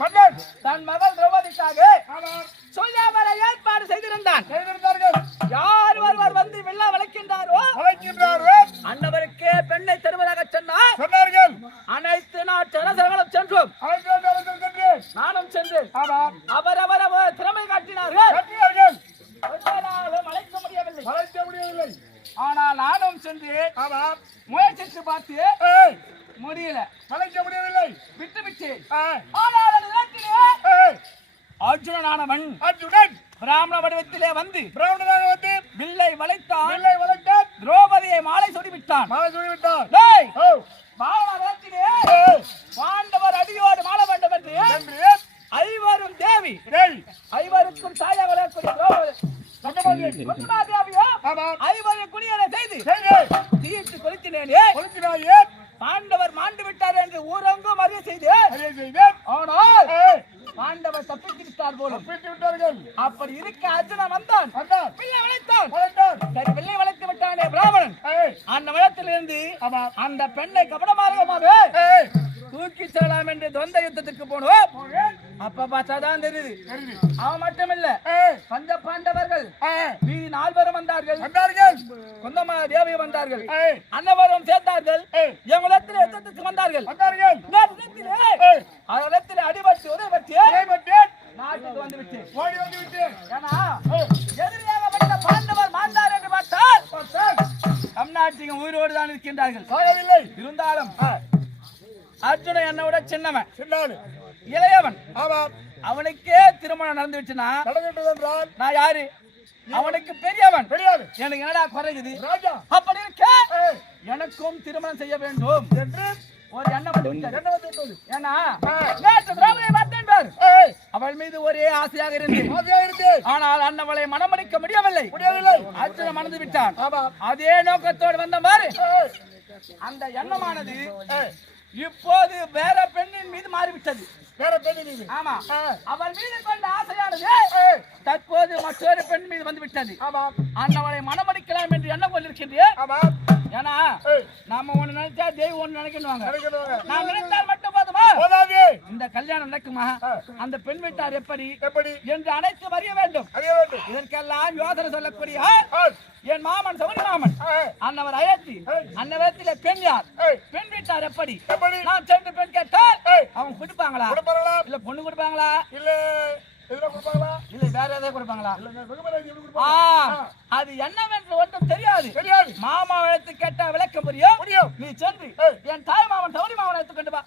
மன்னன் தன் மகள் திரௌபதிக்காக சுயவர ஏற்பாடு செய்திருந்தான். யார் ஒருவர் வந்து வில்லா வளைக்கின்றாரோ அன்னவருக்கே பெண்ணை தருவதாக சொன்னார்கள். அனைத்து நாட்டு அரசர்களும் சென்றோம். நானும் சென்று அவரவர் திறமை காட்டினார்கள். அழைக்க முடியவில்லை. ஆனால் நானும் சென்று முயற்சித்து பார்த்து முடியல, வளைக்க முடியவில்லை, விட்டு ஆனால் அர்ஜுனனானவன் பிராமண வடிவத்திலே வந்து வில்லை வளைத்தான். திரௌபதியை மாலை சுடிவிட்டான். பாண்டவர் அடியோடு மாற வேண்டும் என்று ஐவரும் தேவி ஐவருக்கும் தாயாக ஐவரை குடியேற செய்து தீர்த்து கொளுத்தினேனே. பாண்டவர் மாண்டு விட்டார் என்று ஊரங்கும் அறிய செய்து ஆனால் பாண்டவர் தப்பித்து விட்டார் போலும். அப்படி இருக்க அர்ஜுனன் வந்தான். பிள்ளை வளைத்தான். சரி, பிள்ளை வளைத்து விட்டானே பிராமணன். அந்த வளத்திலிருந்து அந்த பெண்ணை கபடமாக தூக்கி செல்லலாம் என்று தொந்த யுத்தத்துக்கு போனோம். அப்ப பார்த்தாதான் தெரியுது. அவன் மட்டுமில்ல, பஞ்ச பாண்டவர்கள் மீதி 4 பேரும் வந்தார்கள். குந்தமா தேவி வந்தார்கள். அன்னவரும் சேர்ந்தார்கள். எங்களிடத்தில் யுத்தத்துக்கு வந்தார்கள். அதத்தில் அடிபட்டு உதவச்சு நாட்டுக்கு வந்து விட்டு ஏன்னா எதிரியாகப்பட்ட பாண்டவர் மாண்டார் என்று பார்த்தால் தமிழ்நாட்டின் உயிரோடு தான் இருக்கின்றார்கள். இருந்தாலும் அர்ஜுனன் என்னை விட சின்னவன், இளையவன். அவனுக்கே திருமணம் நடந்து விட்டுனா நான் யாரு? அவனுக்கு பெரியவன். எனக்கு என்னடா குறையுது? அப்படி இருக்க எனக்கும் திருமணம் செய்ய வேண்டும் என்று ஒரு எண்ணம் வந்து ஏன்னா அவள் மீது ஒரே ஆசையாக இருந்து ஆனால் அண்ணவளை மனமடிக்க முடியவில்லை. அர்ஜுனன் மணந்து விட்டான். அதே நோக்கத்தோடு வந்த மாதிரி அந்த எண்ணமானது இப்போது வேற பெண்ணின் மீது மாறிவிட்டது. ஆமா, அவள் மீது கொண்ட ஆசையானது தற்போது மற்றொரு பெண் மீது வந்து விட்டது. அண்ணவளை மனமடிக்கலாம் என்று எண்ணம் கொண்டிருக்கின்றேன். ஏன்னா நாம ஒண்ணு நினைச்சா தெய்வம் ஒண்ணு நினைக்கணுவாங்க. நான் நினைத்தால் மட்டும் போதுமா? இந்த கல்யாணம் நடக்குமா? அந்த பெண் வீட்டார் எப்படி என்று அனைத்து அறிய வேண்டும். இதற்கெல்லாம் யோசனை சொல்லக்கூடிய என் மாமன் சௌரி மாமன் அன்னவர் அயத்தி அன்னவரத்திலே பெண் யார்? பெண் வீட்டார் எப்படி? நான் சென்று பெண் கேட்டால் அவங்க கொடுப்பாங்களா? இல்ல பொண்ணு கொடுப்பாங்களா? இல்ல வேற ஏதாவது கொடுப்பாங்களா? அது என்னவென்று ஒன்றும் தெரியாது. மாமா எடுத்து கேட்டா விளக்க முடியும். நீ சென்று என் தாய் மாமன் சௌரி மாமன் எடுத்து கொண்டு வா.